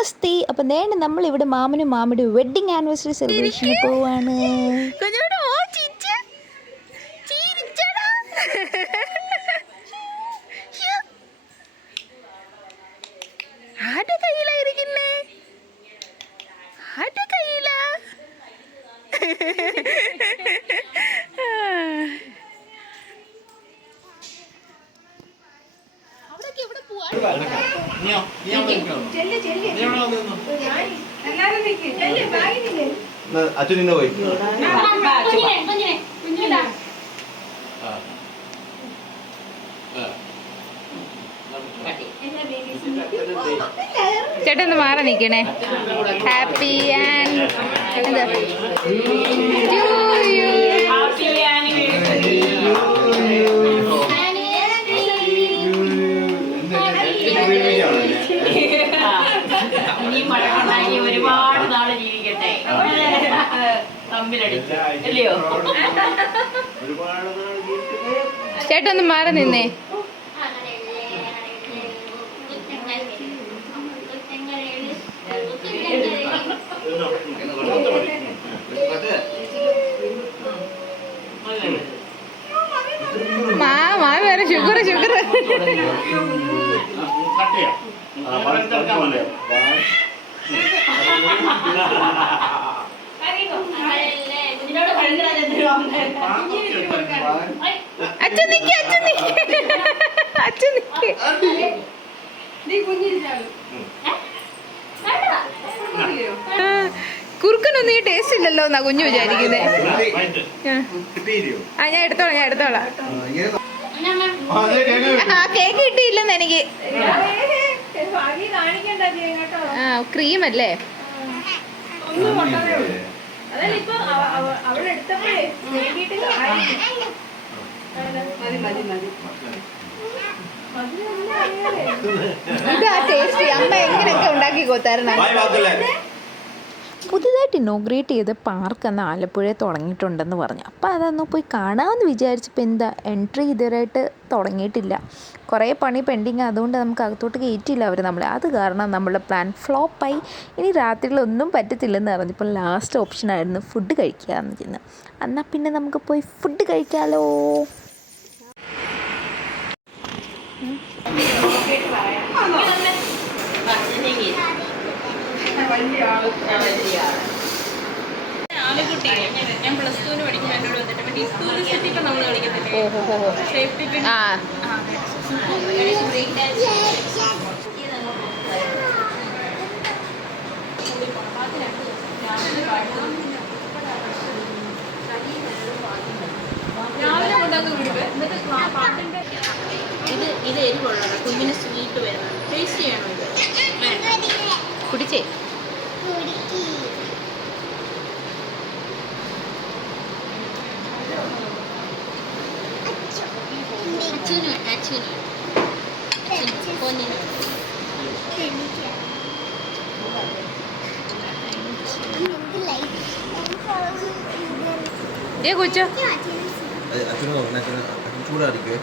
നമസ്തേ. അപ്പം നേരെ നമ്മളിവിടെ മാമനും മാമിയുടെ വെഡ്ഡിങ് ആനിവേഴ്സറി സെലിബ്രേഷന് പോവാണ്. അച്ഛനെ പോയി ചേട്ടൊന്ന് മാറി നിൽക്കണേ. ഹാപ്പി ആൻഡ് ഒരുപാട് നാള് ജീവിക്കട്ടെ. തമ്മിലടിയോ ചേട്ടൊന്ന് മാറി നിന്നേ. മാമ വേറെ ഷുഗർ അച്ഛൻ നിക്ക് കുറുക്കനൊന്നും ഈ ടേസ്റ്റ് ഇല്ലല്ലോ എന്നാ കുഞ്ഞു വിചാരിക്കുന്നേ. ഞാൻ എടുത്തോളാം. കേക്ക് കിട്ടിയില്ലെന്ന് എനിക്ക്. ക്രീം അല്ലേ? ഇതാ ടേസ്റ്റി. അമ്മ എങ്ങനെയൊക്കെ ഉണ്ടാക്കി കൊടുത്തായിരുന്നു. പുതുതായിട്ട് ഇനോഗ്രേറ്റ് ചെയ്ത പാർക്ക് അന്ന് ആലപ്പുഴയിൽ തുടങ്ങിയിട്ടുണ്ടെന്ന് പറഞ്ഞു. അപ്പോൾ അതൊന്ന് പോയി കാണാമെന്ന് വിചാരിച്ചപ്പോൾ എന്താ എൻട്രി ഇതുവരെയായിട്ട് തുടങ്ങിയിട്ടില്ല. കുറേ പണി പെൻഡിങ്. അതുകൊണ്ട് നമുക്ക് അകത്തോട്ട് കയറ്റിയില്ല അവർ നമ്മളെ. അത് കാരണം നമ്മളുടെ പ്ലാൻ ഫ്ലോപ്പായി. ഇനി രാത്രിയിലൊന്നും പറ്റത്തില്ലെന്ന് പറഞ്ഞപ്പോൾ ലാസ്റ്റ് ഓപ്ഷനായിരുന്നു ഫുഡ് കഴിക്കാമെന്ന് ചെയ്യുന്നത്. എന്നാൽ പിന്നെ നമുക്ക് പോയി ഫുഡ് കഴിക്കാമല്ലോ. ഞാൻ പ്ലസ് ടുവിന് പഠിക്കുമ്പോൾ എന്നോട് വന്നിട്ട് ഇപ്പം നമ്മൾ കളിക്കത്തില്ലേ സേഫ്റ്റി പിൻ. രാവിലെ കൊണ്ടാക്കി വിടുക. എന്നിട്ട് പാട്ടിൻ്റെ ഇത് എരിവുള്ളതാണ്. കുഞ്ഞിന് സ്വീറ്റ് വരുന്നത്. ടേസ്റ്റ് ചെയ്യണോ ഇത്? കുടിച്ചേ. കൊച്ചു ചൂടായിരിക്കുവേ.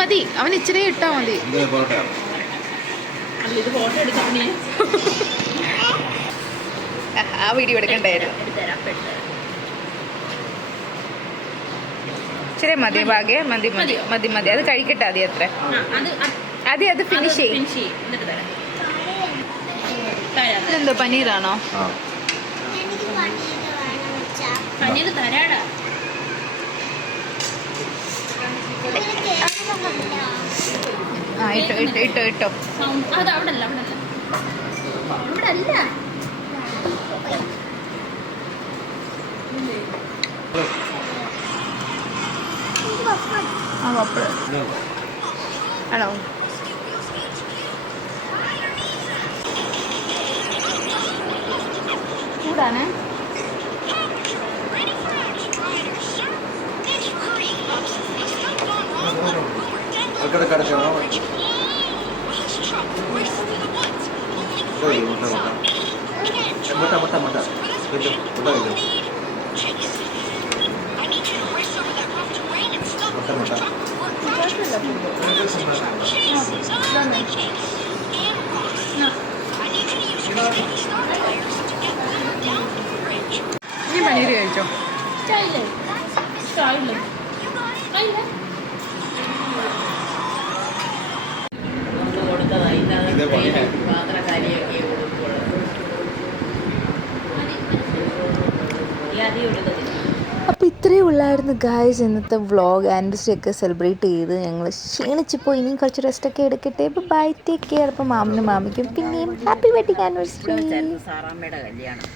മതി. അവൻ ഇച്ചിരി ഇട്ടാ മതി. ആ വീഡിയോ എടുക്കണ്ടായിരുന്നു. ഇച്ചിരി മതി. ഭാഗ്യ മതി. അത് കഴിക്കട്ടെ. ആദ്യം എത്ര അത് ഫിനിഷ് ചെയ്യും. ഇതെന്തോ പനീറാണോ? പനീർ തരാടാ. ഇട്ടോ. അത് അവിടെ അല്ല. ആണോ? ചൂടാണ്. മുട്ട നീ പനീര് കഴിച്ചോ? ഇഷ്ടമായില്ലേ? ഇഷ്ടമായില്ലേ? ആയില്ലേ? അപ്പോൾ ഇത്രയേ ഉള്ളായിരുന്നു ഗായ്സ് ഇന്നത്തെ വ്ളോഗ്. ആനിവേഴ്സറി ഒക്കെ സെലിബ്രേറ്റ് ചെയ്ത് ഞങ്ങൾ ക്ഷീണിച്ചിപ്പോൾ ഇനിയും കുറച്ച് റെസ്റ്റൊക്കെ എടുക്കട്ടെ. അപ്പോൾ ബൈ, ടേക്ക് കെയർ. അപ്പോൾ മാമനും മാമിക്കും പിന്നെയും ഹാപ്പി വെഡിങ് ആനിവേഴ്സറി. സാറാമ്മയുടെ കല്യാണം